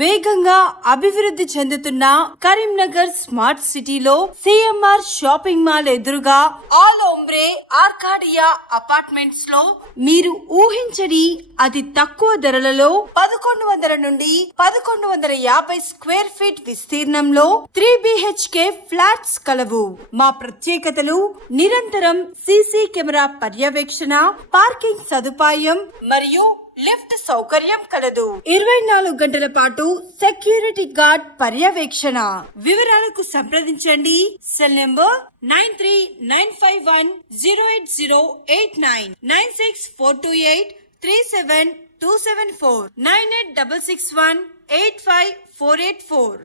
వేగంగా అభివృద్ధి చెందుతున్న కరీంనగర్ స్మార్ట్ సిటీలో సిఎంఆర్ షాపింగ్ మాల్ ఎదురుగా ఆల్ ఒంబ్రే ఆర్కాడియా అపార్ట్మెంట్స్ లో మీరు ఊహించని అతి తక్కువ ధరలలో 1100 నుండి 1150 స్క్వేర్ ఫీట్ విస్తీర్ణంలో 3 BHK ఫ్లాట్స్ కలవు. మా ప్రత్యేకతలు నిరంతరం సీసీ కెమెరా పర్యవేక్షణ, పార్కింగ్ సదుపాయం మరియు లిఫ్ట్ సౌకర్యం కలదు. 24 గంటల పాటు సెక్యూరిటీ గార్డ్ పర్యవేక్షణ. వివరాలకు సంప్రదించండి. Cell number 9395108089 9642837274 9866185484.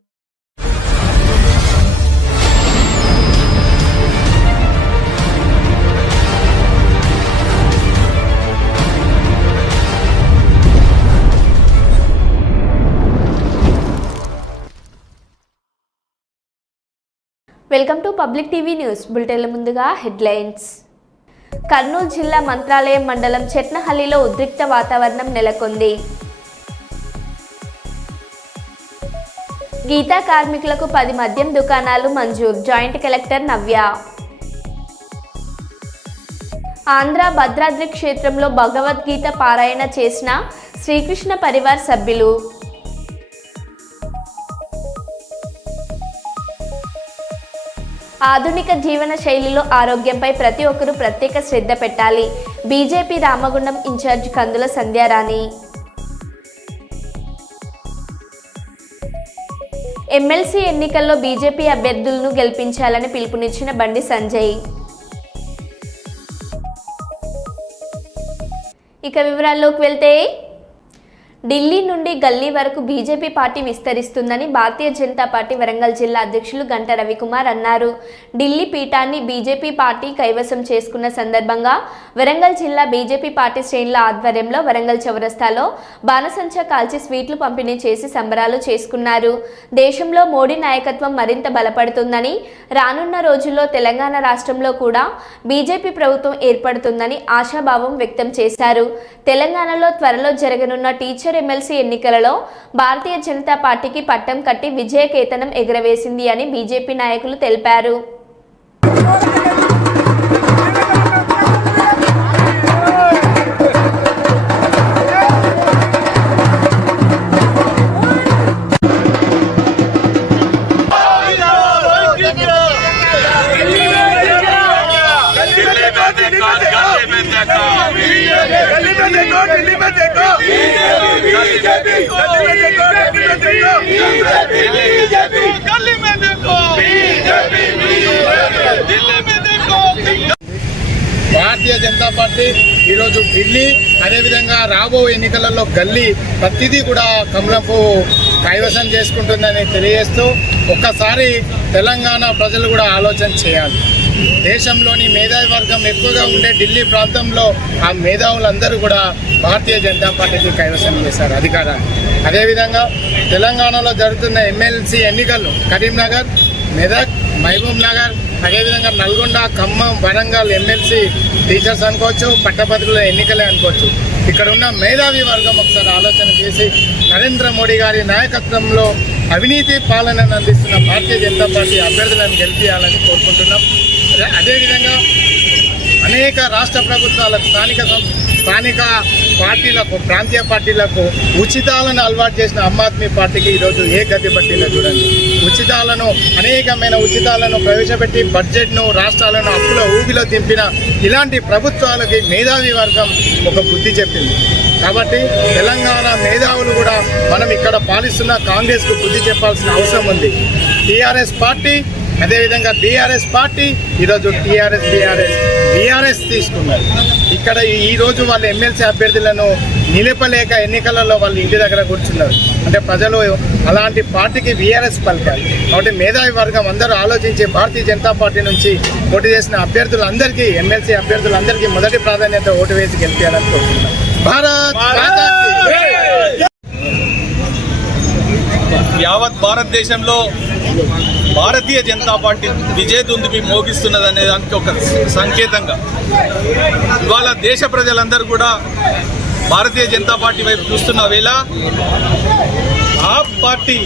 Welcome to public TV news బులెటిన్ల ముందుగా హెడ్లైన్స్. కర్నూలు జిల్లా మంత్రాలయం మండలం చెట్నహల్లిలో ఉద్రిక్త వాతావరణం నెలకొంది. గీతా కార్మికులకు 10 మద్యం దుకాణాలు మంజూరు. జాయింట్ కలెక్టర్ నవ్య. ఆంధ్ర భద్రాద్రి క్షేత్రంలో భగవద్గీత పారాయణ చేసిన శ్రీకృష్ణ పరివార్ సభ్యులు. ఆధునిక జీవన శైలిలో ఆరోగ్యంపై ప్రతి ఒక్కరూ ప్రత్యేక శ్రద్ధ పెట్టాలి. బీజేపీ రామగుండం ఇన్ఛార్జ్ కందుల సంధ్యారాణి. ఎమ్మెల్సీ ఎన్నికల్లో బీజేపీ అభ్యర్థులను గెలిపించాలని పిలుపునిచ్చిన బండి సంజయ్. ఇక వివరాల్లోకి వెళ్తే, ఢిల్లీ నుండి గల్లీ వరకు BJP party విస్తరిస్తుందని Bharatiya Janata party Warangal జిల్లా అధ్యక్షులు గంట రవికుమార్ అన్నారు. ఢిల్లీ పీఠాన్ని బీజేపీ పార్టీ కైవసం చేసుకున్న సందర్భంగా వరంగల్ జిల్లా బీజేపీ పార్టీ శ్రేణుల ఆధ్వర్యంలో వరంగల్ చౌరస్తాలో బాణసంచా కాల్చి స్వీట్లు పంపిణీ చేసి సంబరాలు చేసుకున్నారు. దేశంలో మోడీ నాయకత్వం మరింత బలపడుతుందని, రానున్న రోజుల్లో తెలంగాణ రాష్ట్రంలో కూడా బీజేపీ ప్రభుత్వం ఏర్పడుతుందని ఆశాభావం వ్యక్తం చేశారు. తెలంగాణలో త్వరలో జరగనున్న టీచర్ ఎమ్మెల్సీ ఎన్నికలలో భారతీయ జనతా పార్టీకి పట్టం కట్టి విజయకేతనం ఎగురవేసింది అని బీజేపీ నాయకులు తెలిపారు. భారతీయ జనతా పార్టీ ఈరోజు ఢిల్లీ, అదేవిధంగా రాబో ఎన్నికలలో గల్లీ ప్రతిదీ కూడా కమలంపు కైవసం చేసుకుంటుందని తెలియజేస్తూ, ఒక్కసారి తెలంగాణ ప్రజలు కూడా ఆలోచన చేయాలి. దేశంలోని మేధావి వర్గం ఎక్కువగా ఉండే ఢిల్లీ ప్రాంతంలో ఆ మేధావులందరూ కూడా భారతీయ జనతా పార్టీకి కైవసం చేశారు అధికారాన్ని. అదేవిధంగా తెలంగాణలో జరుగుతున్న ఎమ్మెల్సీ ఎన్నికల్లో కరీంనగర్, మెదక్, మహబూబ్ నగర్, అదేవిధంగా నల్గొండ, ఖమ్మం, వరంగల్ ఎమ్మెల్సీ టీచర్స్ అనుకోవచ్చు, పట్టభద్రుల ఎన్నికలే అనుకోవచ్చు. ఇక్కడ ఉన్న మేధావి వర్గం ఒకసారి ఆలోచన చేసి నరేంద్ర మోడీ గారి నాయకత్వంలో అవినీతి పాలనను అందిస్తున్న భారతీయ జనతా పార్టీ అభ్యర్థులను గెలిపించాలని కోరుకుంటున్నాం. అదేవిధంగా అనేక రాష్ట్ర ప్రభుత్వాలకు, స్థానిక పార్టీలకు, ప్రాంతీయ పార్టీలకు ఉచితాలను అలవాటు చేసిన ఆమ్ ఆద్మీ పార్టీకి ఈరోజు ఏ గతి పట్టిందో చూడండి. అనేకమైన ఉచితాలను ప్రవేశపెట్టి బడ్జెట్ను, రాష్ట్రాలను అప్పుల ఊబిలో దింపిన ఇలాంటి ప్రభుత్వాలకి మేధావి వర్గం ఒక బుద్ధి చెప్పింది. కాబట్టి తెలంగాణ మేధావులు కూడా మనం ఇక్కడ పాలిస్తున్న కాంగ్రెస్కు బుద్ధి చెప్పాల్సిన అవసరం ఉంది. టీఆర్ఎస్ పార్టీ, అదేవిధంగా బీఆర్ఎస్ పార్టీ ఈరోజు బీఆర్ఎస్ తీసుకున్నారు. ఇక్కడ ఈరోజు వాళ్ళ ఎమ్మెల్సీ అభ్యర్థులను నిలపలేక ఎన్నికలలో వాళ్ళు ఇంటి దగ్గర కూర్చున్నారు. అంటే ప్రజలు అలాంటి పార్టీకి బీఆర్ఎస్ పలికారు. కాబట్టి మేధావి వర్గం అందరూ ఆలోచించి భారతీయ జనతా పార్టీ నుంచి పోటీ చేసిన అభ్యర్థులందరికీ, ఎమ్మెల్సీ అభ్యర్థులందరికీ మొదటి ప్రాధాన్యత ఓటు వేసి గెలిపించాలని కోరుకుంటున్నారు. యావత్ భారతదేశంలో భారతీయ జనతా పార్టీ విజయదుందుబి మోగిస్తున్నదనే దానికి ఒక సంకేతంగా ఇవాళ దేశ ప్రజలందరూ కూడా భారతీయ జనతా పార్టీ వైపు చూస్తున్న వేళ ఆప్ పార్టీ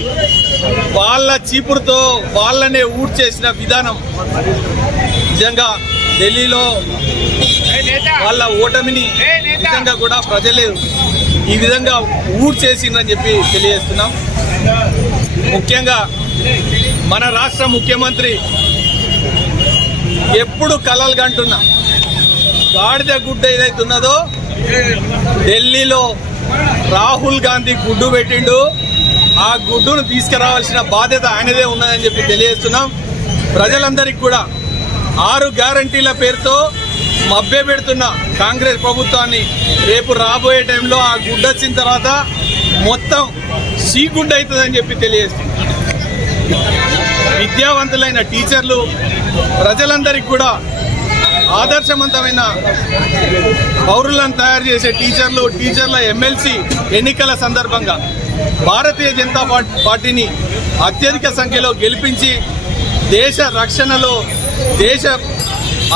వాళ్ళ చీపురుతో వాళ్ళనే ఊడ్చేసిన విధానం నిజంగా ఢిల్లీలో వాళ్ళ ఓటమిని నిజంగా కూడా ప్రజలు ఈ విధంగా ఊడ్చేసిందని చెప్పి తెలియజేస్తున్నాం. ముఖ్యంగా మన రాష్ట్ర ముఖ్యమంత్రి ఎప్పుడు కలలు కంటున్నా గాడిద గుడ్డ ఏదైతున్నదో ఢిల్లీలో రాహుల్ గాంధీ గుడ్డు పెట్టిండు. ఆ గుడ్డును తీసుకురావాల్సిన బాధ్యత ఆయనదే ఉన్నదని చెప్పి తెలియజేస్తున్నాం. ప్రజలందరికీ కూడా 6 గ్యారంటీల పేరుతో మభ్య పెడుతున్న కాంగ్రెస్ ప్రభుత్వాన్ని రేపు రాబోయే టైంలో ఆ గుడ్డ వచ్చిన తర్వాత మొత్తం సీగుడ్డ అవుతుందని చెప్పి తెలియజేస్తుంది. విద్యావంతులైన టీచర్లు ప్రజలందరికీ కూడా ఆదర్శవంతమైన పౌరులను తయారు చేసే టీచర్ల ఎమ్మెల్సీ ఎన్నికల సందర్భంగా భారతీయ జనతా పార్టీని అత్యధిక సంఖ్యలో గెలిపించి దేశ రక్షణలో దేశ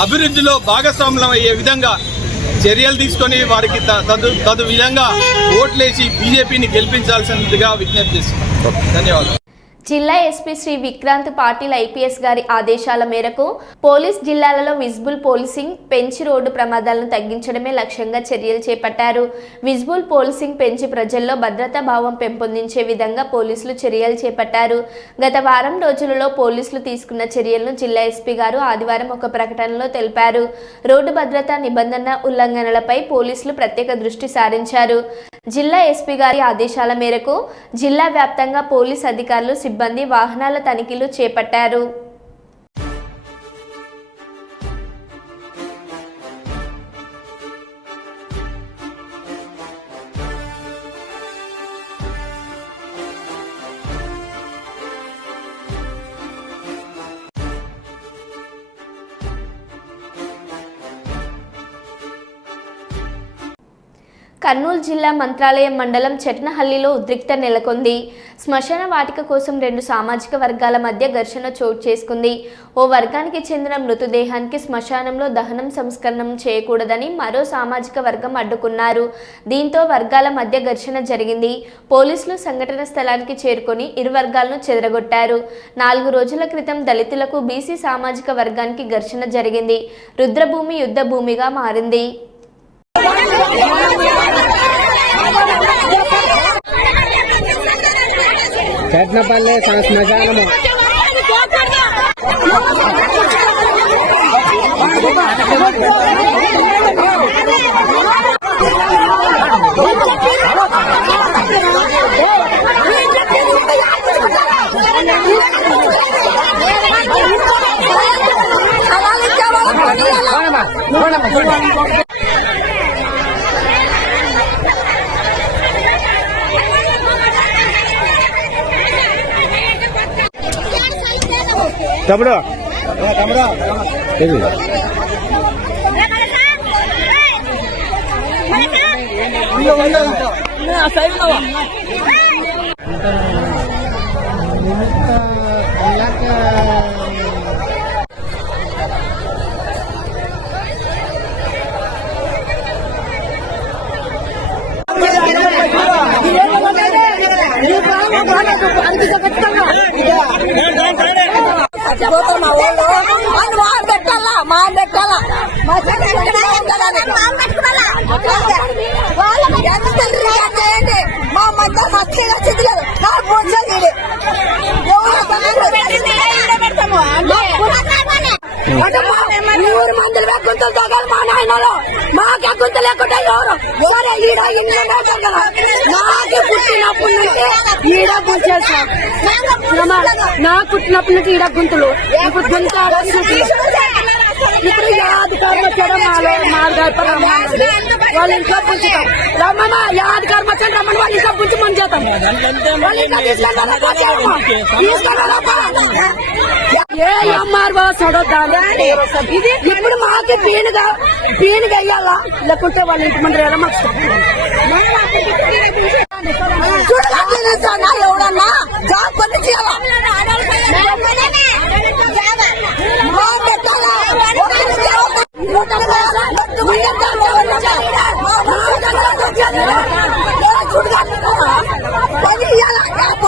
అభివృద్ధిలో భాగస్వాములం అయ్యే విధంగా చర్యలు తీసుకొని వారికి తదు విధంగా ఓట్లేసి బీజేపీని గెలిపించాల్సిందిగా విజ్ఞప్తి చేస్తున్నాం. ధన్యవాదాలు. జిల్లా ఎస్పీ శ్రీ విక్రాంత్ పాటిల్ ఐపీఎస్ గారి ఆదేశాల మేరకు పోలీస్ జిల్లాలలో విజిబుల్ పోలీసింగ్ పెంచి రోడ్డు ప్రమాదాలను తగ్గించడమే లక్ష్యంగా చర్యలు చేపట్టారు. విజిబుల్ పోలీసింగ్ పెంచి ప్రజల్లో భద్రతా భావం పెంపొందించే విధంగా పోలీసులు చర్యలు చేపట్టారు. గత వారం రోజులలో పోలీసులు తీసుకున్న చర్యలను జిల్లా ఎస్పీ గారు ఆదివారం ఒక ప్రకటనలో తెలిపారు. రోడ్డు భద్రతా నిబంధన ఉల్లంఘనలపై పోలీసులు ప్రత్యేక దృష్టి సారించారు. జిల్లా ఎస్పీ గారి ఆదేశాల మేరకు జిల్లా వ్యాప్తంగా పోలీస్ అధికారులు సిబ్బంది వాహనాల తనిఖీలు చేపట్టారు. కర్నూలు జిల్లా మంత్రాలయం మండలం చెట్నహల్లిలో ఉద్రిక్త నెలకొంది. శ్మశాన వాటిక కోసం 2 సామాజిక వర్గాల మధ్య ఘర్షణ చోటు చేసుకుంది. ఓ వర్గానికి చెందిన మృతదేహానికి శ్మశానంలో దహనం సంస్కరణం చేయకూడదని మరో సామాజిక వర్గం అడ్డుకున్నారు. దీంతో వర్గాల మధ్య ఘర్షణ జరిగింది. పోలీసులు సంఘటన స్థలానికి చేరుకొని ఇరు వర్గాలను చెదరగొట్టారు. 4 రోజుల క్రితం దళితులకు బీసీ సామాజిక వర్గానికి ఘర్షణ జరిగింది. రుద్రభూమి యుద్ధ భూమిగా మారింది. చెట్నపల్లి శ్మశానము తమ్ముడు మా మధ్య ఊరు మందులు గుంతలు తోగాలి మా నాయనలో మాకే గుంత లేకుండా ఎవరు సరే ఈడ నాకే పుట్టినప్పటి నుంచి ఈడ గుంచేస్తాం నాకు పుట్టినప్పటి నుంచి ఈడ గుంతలు ఇప్పుడు గుంత ఇప్పుడు యాదకారం వచ్చాడు వాళ్ళ ఇంట్లో పుంచుతాం రమ్మన్న యాదకారం వచ్చాడు రమ్మని వాళ్ళ ఇంట్లో పుంచమని చేస్తాం వాళ్ళ ఇంట్లో ఏ అమ్మారు చూడొద్దా ఇది ఇప్పుడు మాకు పీనుగా వెయ్యాలా లేకుంటే వాళ్ళ ఇంటి మంది ఎలా మాకు చూడాలి ఎవడన్నా జాబ్ పని చేయాలా పని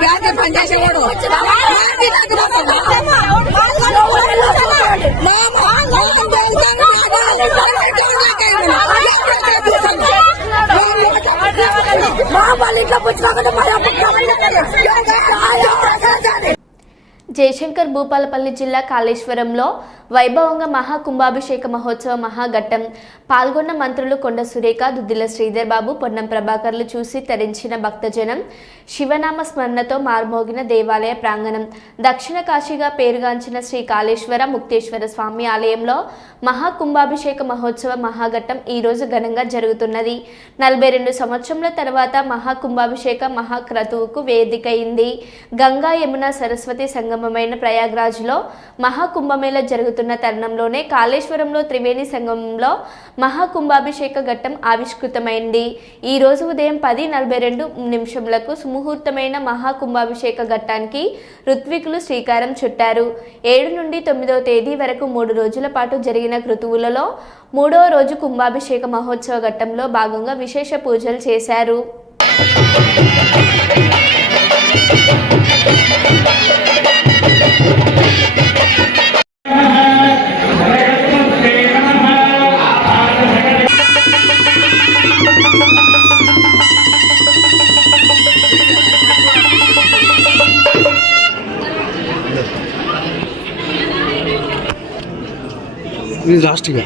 బ్యాంక్ పనిచేసేవాడు మా వాళ్ళ ఇంట్లో పుచ్చినాకంటే జయశంకర్ భూపాలపల్లి జిల్లా కాళేశ్వరంలో వైభవంగా మహాకుంభాభిషేక మహోత్సవ మహాఘట్టం పాల్గొన్న మంత్రులు కొండ సురేఖ, దుద్దిల శ్రీధర్ బాబు, పొన్నం ప్రభాకర్లు చూసి తరించిన భక్తజనం, శివనామ స్మరణతో మార్మోగిన దేవాలయ ప్రాంగణం. దక్షిణ కాశీగా పేరుగాంచిన శ్రీ కాళేశ్వర ముక్తేశ్వర స్వామి ఆలయంలో మహాకుంభాభిషేక మహోత్సవ మహాఘట్టం ఈరోజు ఘనంగా జరుగుతున్నది. 42 సంవత్సరముల తర్వాత మహాకుంభాభిషేక మహాక్రతువుకు వేదికైంది. గంగా, యమున, సరస్వతి సంగమమైన ప్రయాగ్రాజ్లో మహాకుంభమేళ జరుగుతున్న తరుణంలోనే కాళేశ్వరంలో త్రివేణి మహాకుంభాభిషేక ఘట్టం ఆవిష్కృతమైంది. ఈ రోజు ఉదయం 10:42 సుముహూర్తమైన మహాకుంభాభిషేక ఘట్టానికి ఋత్వికులు శ్రీకారం చుట్టారు. 7 నుండి 9వ తేదీ వరకు 3 రోజుల పాటు జరిగిన క్రతువులలో 3వ రోజు కుంభాభిషేక మహోత్సవ ఘట్టంలో భాగంగా విశేష పూజలు చేశారు. ఇది లాస్ట్గా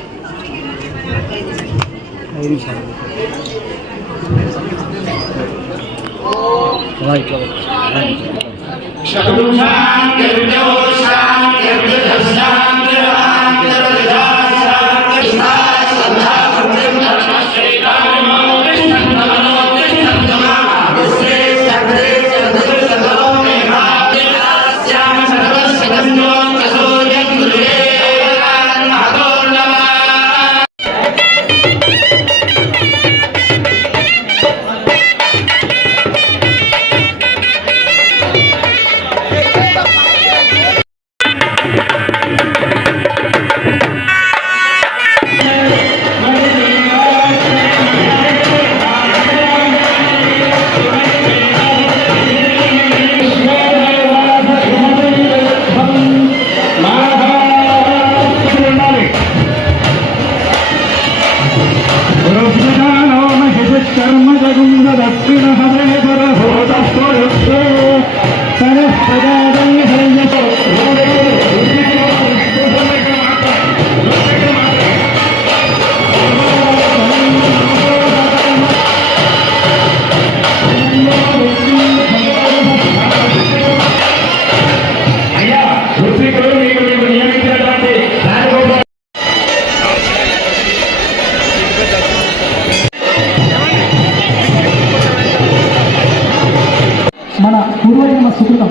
మన పూర్వజన్మ సుకృతం.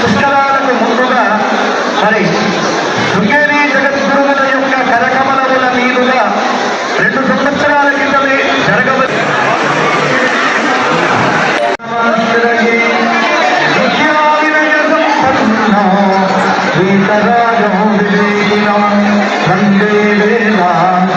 పుష్కరాలకు ముందుగా మరి శృంగేరి జగద్గురువుల యొక్క కరకమలముల మీదుగా 2 సంవత్సరాల క్రితమే జరగవచ్చు. వందే వేదాంత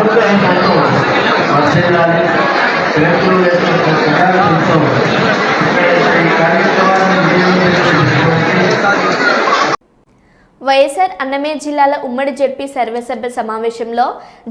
అనుగ్రహించడం వర్షాలని రేట్లు ఈ కార్యక్రమాన్ని వైఎస్ఆర్ అన్నమయ్య జిల్లాల ఉమ్మడి జెడ్పీ సర్వసభ్య సమావేశంలో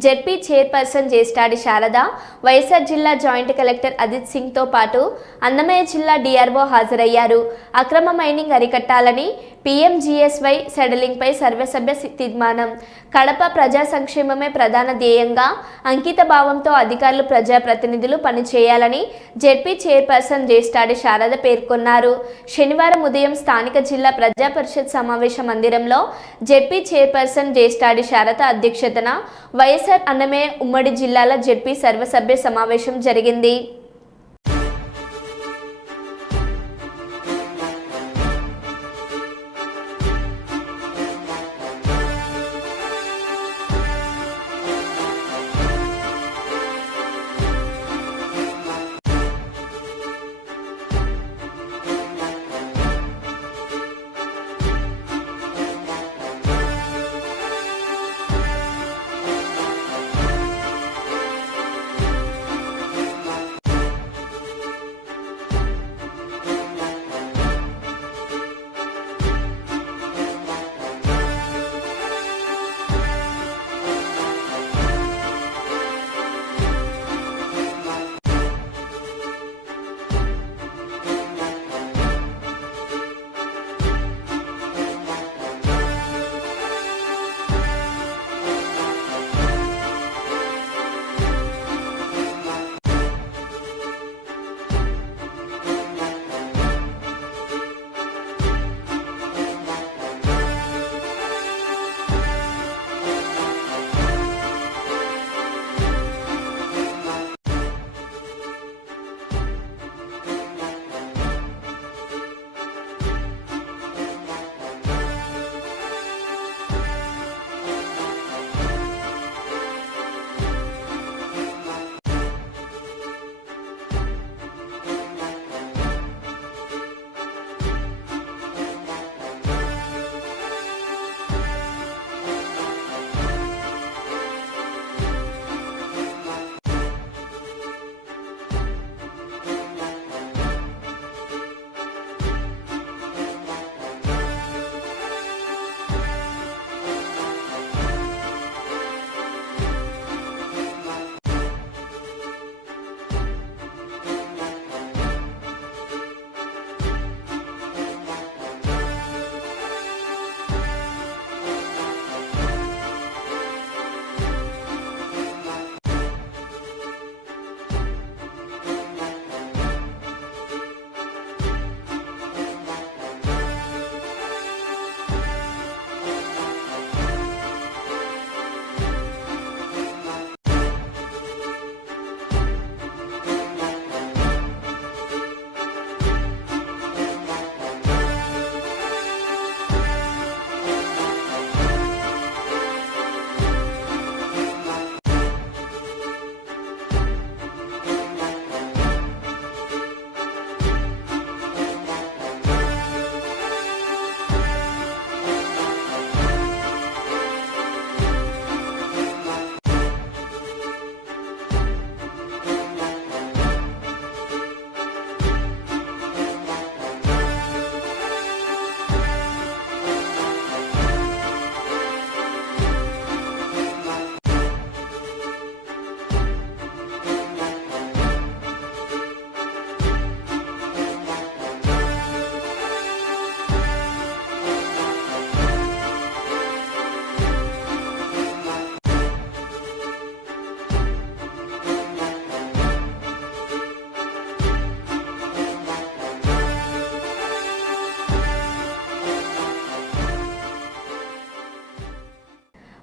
జెడ్పీ చైర్పర్సన్ జేస్టాడి శారద, వైఎస్ఆర్ జిల్లా జాయింట్ కలెక్టర్ అజిత్ సింగ్తో పాటు అన్నమయ్య జిల్లా డిఆర్ఓ హాజరయ్యారు. అక్రమ మైనింగ్ అరికట్టాలని పీఎంజీఎస్వై సెడలింగ్పై సర్వసభ్య తీర్మానం. కడప ప్రజా సంక్షేమమే ప్రధాన ధ్యేయంగా అంకిత భావంతో అధికారులు ప్రజాప్రతినిధులు పనిచేయాలని జెడ్పీ చైర్పర్సన్ జేస్టాడి శారద పేర్కొన్నారు. శనివారం ఉదయం స్థానిక జిల్లా ప్రజా పరిషత్ సమావేశ మందిరంలో జెడ్పీ చైర్పర్సన్ జేస్టాడి శారద అధ్యక్షతన వైఎస్ఆర్ అన్నమయ్య ఉమ్మడి జిల్లాల జెడ్పీ సర్వసభ్య సమావేశం జరిగింది.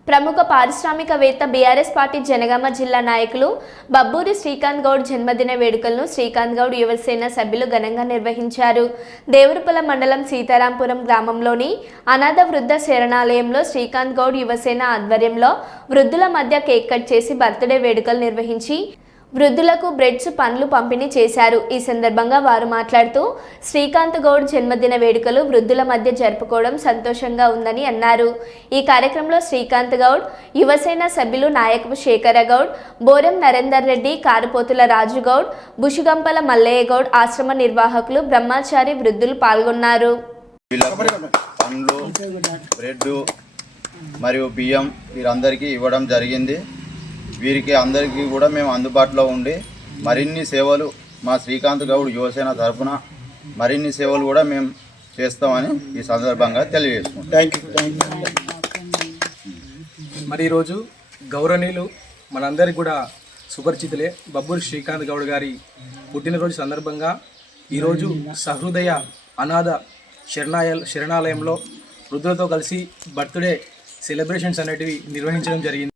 ప్రముఖ పారిశ్రామికవేత్త బీఆర్ఎస్ పార్టీ జనగామ జిల్లా నాయకులు బబ్బూరి శ్రీకాంత్ గౌడ్ జన్మదిన వేడుకలను శ్రీకాంత్ గౌడ్ యువసేన సభ్యులు ఘనంగా నిర్వహించారు. దేవరుపల మండలం సీతారాంపురం గ్రామంలోని అనాథ వృద్ధ శరణాలయంలో శ్రీకాంత్ గౌడ్ యువసేన ఆధ్వర్యంలో వృద్ధుల మధ్య కేక్ కట్ చేసి బర్త్డే వేడుకలు నిర్వహించి వృద్ధులకు బ్రెడ్స్ పండ్లు పంపిణీ చేశారు. ఈ సందర్భంగా వారు మాట్లాడుతూ శ్రీకాంత్ గౌడ్ జన్మదిన వేడుకలు వృద్ధుల మధ్య జరుపుకోవడం సంతోషంగా ఉందని అన్నారు. ఈ కార్యక్రమంలో శ్రీకాంత్ గౌడ్, యువసేన సభ్యులు నాయకపు శేఖర గౌడ్, బోరం నరేందర్ రెడ్డి, కారుపోతుల రాజు గౌడ్, బుషుగంపల మల్లయ్య గౌడ్, ఆశ్రమ నిర్వాహకులు, బ్రహ్మచారి వృద్ధులు పాల్గొన్నారు. పండ్లు, బ్రెడ్ మరియు బియ్యం వీరందరికీ ఇవ్వడం జరిగింది. వీరికి అందరికీ కూడా మేము అందుబాటులో ఉండి మరిన్ని సేవలు మా శ్రీకాంత్ గౌడ్ యువసేన తరఫున మరిన్ని సేవలు కూడా మేము చేస్తామని ఈ సందర్భంగా తెలియజేసుకుంటాం. మరి ఈరోజు గౌరవనీయులు మనందరికీ కూడా సుపరిచితులే బబ్బూరి శ్రీకాంత్ గౌడ్ గారి పుట్టినరోజు సందర్భంగా ఈరోజు సహృదయ అనాథ శరణాలయంలో వృద్ధులతో కలిసి బర్త్డే సెలబ్రేషన్స్ అనేటివి నిర్వహించడం జరిగింది.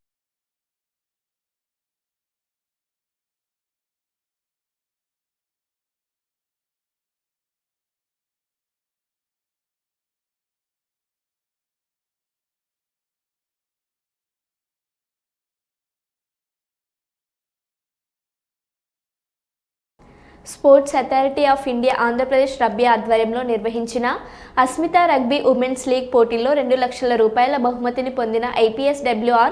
Sports authority of India Andhra Pradesh రబ్బీ ఆధ్వర్యంలో నిర్వహించిన అస్మిత రగ్బీ ఉమెన్స్ లీగ్ పోటీల్లో 2 లక్షల రూపాయల బహుమతిని పొందిన IPSWR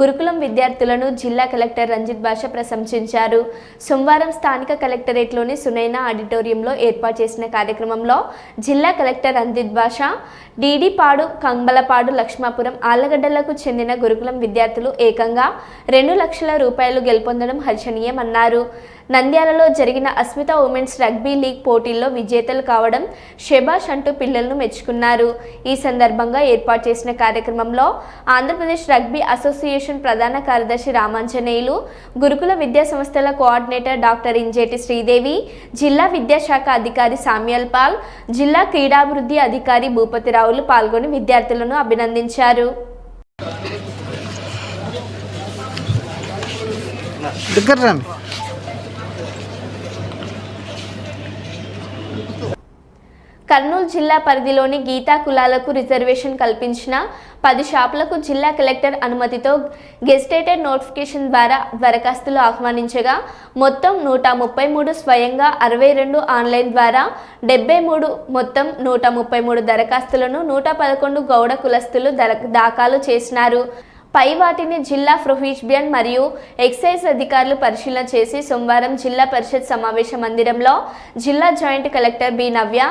గురుకులం విద్యార్థులను జిల్లా కలెక్టర్ రంజిత్ భాష ప్రశంసించారు. సోమవారం స్థానిక కలెక్టరేట్లోని సునైనా ఆడిటోరియంలో ఏర్పాటు చేసిన కార్యక్రమంలో జిల్లా కలెక్టర్ రంజిత్ భాష, డీడీపాడు, కంబలపాడు, లక్ష్మాపురం, ఆళ్లగడ్డలకు చెందిన గురుకులం విద్యార్థులు ఏకంగా 2 లక్షల రూపాయలు గెలుపొందడం హర్షణీయమన్నారు. నంద్యాలలో జరిగిన అస్మిత ఉమెన్స్ రగ్బీ లీగ్ పోటీల్లో విజేతలు కావడం షెబాష్ అంటూ పిల్లలను మెచ్చుకున్నారు. ఈ సందర్భంగా ఏర్పాటు చేసిన కార్యక్రమంలో ఆంధ్రప్రదేశ్ రగ్బీ అసోసియేషన్ ప్రధాన కార్యదర్శి రామాంజనేయులు, గురుకుల విద్యా సంస్థల కోఆర్డినేటర్ డాక్టర్ ఇంజేటి శ్రీదేవి, జిల్లా విద్యాశాఖ అధికారి సామ్యల్ పాల్, జిల్లా క్రీడాభివృద్ధి అధికారి భూపతిరావులు పాల్గొని విద్యార్థులను అభినందించారు. కర్నూలు జిల్లా పరిధిలోని గీతా కులాలకు రిజర్వేషన్ కల్పించిన 10 షాపులకు జిల్లా కలెక్టర్ అనుమతితో గెజిటేటెడ్ నోటిఫికేషన్ ద్వారా దరఖాస్తులు ఆహ్వానించగా మొత్తం 133, స్వయంగా 62, ఆన్లైన్ ద్వారా 73, మొత్తం 133 దరఖాస్తులను 111 గౌడ కులస్తులు దాఖలు చేసినారు. పై వాటిని జిల్లా ప్రొహిబిషన్ మరియు ఎక్సైజ్ అధికారులు పరిశీలన చేసి సోమవారం జిల్లా పరిషత్ సమావేశ మందిరంలో జిల్లా joint collector B Navya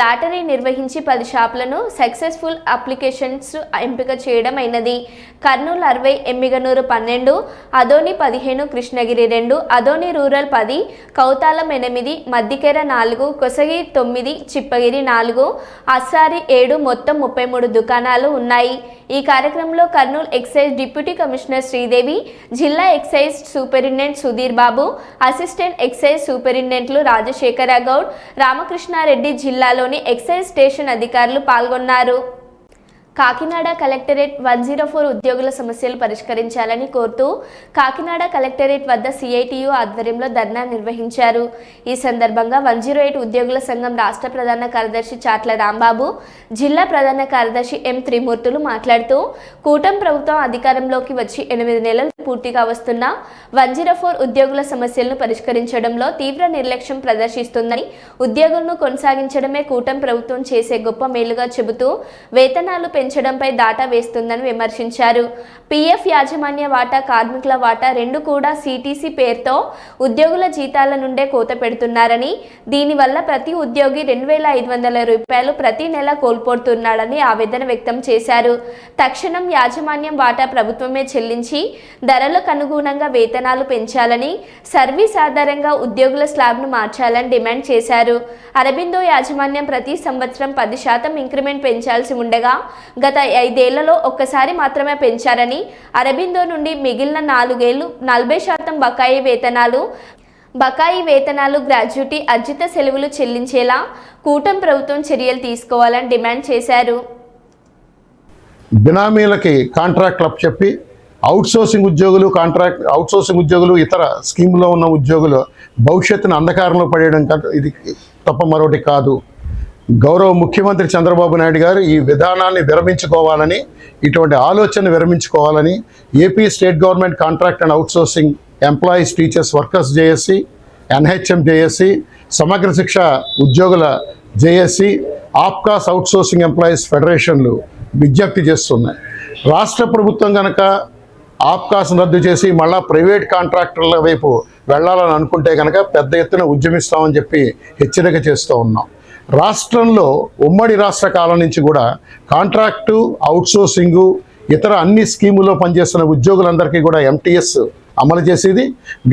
lottery నిర్వహించి 10 షాపులను సక్సెస్ఫుల్ అప్లికేషన్స్ ఎంపిక చేయడం అయినది. కర్నూలు 60, ఎమ్మిగనూరు 12, అదోని 15, కృష్ణగిరి 2, అదోని రూరల్ 10, కౌతాలం 8, మద్దికెర 4, కొసగిరి 9, చిప్పగిరి 4, అస్సారి 7, మొత్తం 33 దుకాణాలు ఉన్నాయి. ఈ కార్యక్రమంలో Kurnool excise deputy commissioner Sridevi, జిల్లా excise superintendent Sudheer Babu, assistant excise సూపరింటెండెంట్లు రాజశేఖర గౌడ్, రామకృష్ణారెడ్డి, జిల్లాలోని ఎక్సైజ్ స్టేషన్ అధికారులు పాల్గొన్నారు. కాకినాడ కలెక్టరేట్ 104 ఉద్యోగుల సమస్యలు పరిష్కరించాలని కోరుతూ కాకినాడ కలెక్టరేట్ వద్ద CITU ఆధ్వర్యంలో ధర్నా నిర్వహించారు. ఈ సందర్భంగా 108 ఉద్యోగుల సంఘం రాష్ట్ర ప్రధాన కార్యదర్శి చాట్ల రాంబాబు, జిల్లా ప్రధాన కార్యదర్శి M. త్రిమూర్తులు మాట్లాడుతూ కూటమి ప్రభుత్వం అధికారంలోకి వచ్చి 8 నెలలు పూర్తిగా వస్తున్న 104 ఉద్యోగుల సమస్యలను పరిష్కరించడంలో తీవ్ర నిర్లక్ష్యం ప్రదర్శిస్తుందని, ఉద్యోగులను కొనసాగించడమే కూటమి ప్రభుత్వం చేసే గొప్ప మేలుగా చెబుతూ వేతనాలు పెంచడంపై దాటా వేస్తుందని విమర్శించారు. PF యాజమాన్య వాటా, కార్మికుల వాటా 2 కూడా CTC పేరుతో ఉద్యోగుల జీతాల నుండే కోత పెడుతున్నారని, దీనివల్ల ప్రతి ఉద్యోగి 2,500 రూపాయలు ప్రతి నెల కోల్పోతున్నాడని ఆవేదన వ్యక్తం చేశారు. తక్షణం యాజమాన్యం వాటా ప్రభుత్వమే చెల్లించి ధరలకు అనుగుణంగా వేతనాలు పెంచాలని, సర్వీస్ ఆధారంగా ఉద్యోగుల స్లాబ్ను మార్చాలని డిమాండ్ చేశారు. అరబిందో యాజమాన్యం ప్రతి సంవత్సరం 10% ఇంక్రిమెంట్ పెంచాల్సి ఉండగా గత 5 ఏళ్లలో ఒక్కసారి మాత్రమే పెంచారని, అరబిందో నుండి మిగిలిన 4 ఏళ్లు 40% బకాయి వేతనాలు, గ్రాడ్యుటీ, అర్జిత సెలవులు చెల్లించేలా కూటమి ప్రభుత్వం చర్యలు తీసుకోవాలని డిమాండ్ చేశారు. బినామీలకి కాంట్రాక్ట్లు చెప్పి అవుట్సోర్సింగ్ ఉద్యోగులు ఇతర స్కీమ్లో ఉన్న ఉద్యోగులు భవిష్యత్తును అంధకారంలో పడేయడం ఇది తప్ప మరొకటి కాదు. గౌరవ ముఖ్యమంత్రి చంద్రబాబు నాయుడు గారు ఈ విధానాన్ని విరమించుకోవాలని, ఇటువంటి ఆలోచన విరమించుకోవాలని AP state government contract and outsourcing employees teachers workers JAC, NHM JAC, Samagra Shiksha ఉద్యోగుల జేఏసీ, ఆప్కాస్ అవుట్సోర్సింగ్ ఎంప్లాయీస్ ఫెడరేషన్లు విజ్ఞప్తి చేస్తున్నాయి. రాష్ట్ర ప్రభుత్వం కనుక ఆప్కాస్ను రద్దు చేసి మళ్ళా ప్రైవేట్ కాంట్రాక్టర్ల వైపు వెళ్ళాలని అనుకుంటే కనుక పెద్ద ఎత్తున ఉద్యమిస్తామని చెప్పి హెచ్చరిక చేస్తూ ఉన్నాం. రాష్ట్రంలో ఉమ్మడి రాష్ట్ర కాలం నుంచి కూడా కాంట్రాక్టు, అవుట్సోర్సింగు, ఇతర అన్ని స్కీముల్లో పనిచేస్తున్న ఉద్యోగులందరికీ కూడా ఎంటీఎస్ అమలు చేసేది.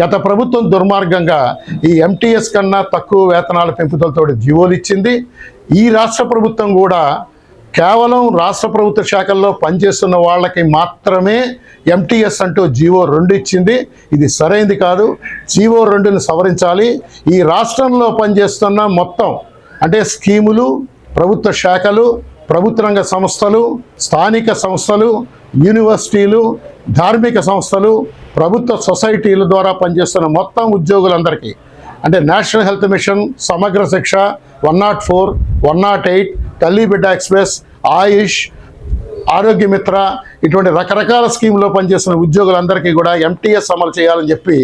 గత ప్రభుత్వం దుర్మార్గంగా ఈ ఎంటీఎస్ కన్నా తక్కువ వేతనాల పెంపుదలతో జీవోలు ఇచ్చింది. ఈ రాష్ట్ర ప్రభుత్వం కూడా కేవలం రాష్ట్ర ప్రభుత్వ శాఖల్లో పనిచేస్తున్న వాళ్ళకి మాత్రమే ఎంటీఎస్ అంటూ జీవో 2 ఇచ్చింది. ఇది సరైనది కాదు. జీవో 2ని సవరించాలి. ఈ రాష్ట్రంలో పనిచేస్తున్న మొత్తం అంటే స్కీములు, ప్రభుత్వ శాఖలు, ప్రభుత్వ రంగ సంస్థలు, స్థానిక సంస్థలు, యూనివర్సిటీలు, ధార్మిక సంస్థలు, ప్రభుత్వ సొసైటీల ద్వారా పనిచేస్తున్న మొత్తం ఉద్యోగులందరికీ అంటే నేషనల్ హెల్త్ మిషన్, సమగ్ర శిక్ష, 104, 108, తల్లి బిడ్డ ఎక్స్ప్రెస్, ఆయుష్, ఆరోగ్య మిత్ర ఇటువంటి రకరకాల స్కీమ్లో పనిచేస్తున్న ఉద్యోగులందరికీ కూడా ఎంటీఎస్ అమలు చేయాలని చెప్పి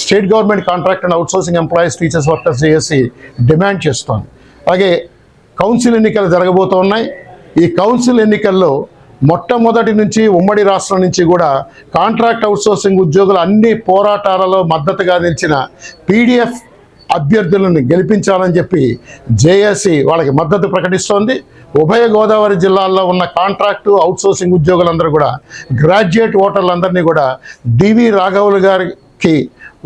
state government contract and outsourcing employees teachers workers చేసి డిమాండ్ చేస్తోంది. అలాగే కౌన్సిల్ ఎన్నికలు జరగబోతున్నాయి. ఈ కౌన్సిల్ ఎన్నికల్లో మొట్టమొదటి నుంచి ఉమ్మడి రాష్ట్రం నుంచి కూడా కాంట్రాక్ట్ అవుట్సోర్సింగ్ ఉద్యోగుల అన్ని పోరాటాలలో మద్దతుగా నిలిచిన పీడీఎఫ్ అభ్యర్థులను గెలిపించాలని చెప్పి జేఏసీ వాళ్ళకి మద్దతు ప్రకటిస్తోంది. ఉభయ గోదావరి జిల్లాల్లో ఉన్న కాంట్రాక్టు, అవుట్సోర్సింగ్ ఉద్యోగులందరూ కూడా గ్రాడ్యుయేట్ ఓటర్లందరినీ కూడా డివి రాఘవులు గారికి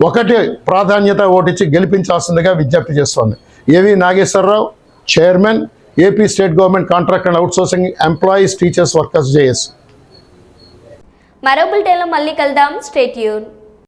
ఒకటి ప్రాధాన్యత ఓటిచ్చి గెలిపించాల్సిందిగా విజ్ఞప్తి చేస్తోంది. A V Nageswara Rao, chairman, AP state government contract and outsourcing employees teachers workers JAC. మరో బులెటిన్లో మళ్ళీ కలుద్దాం. Stay tune.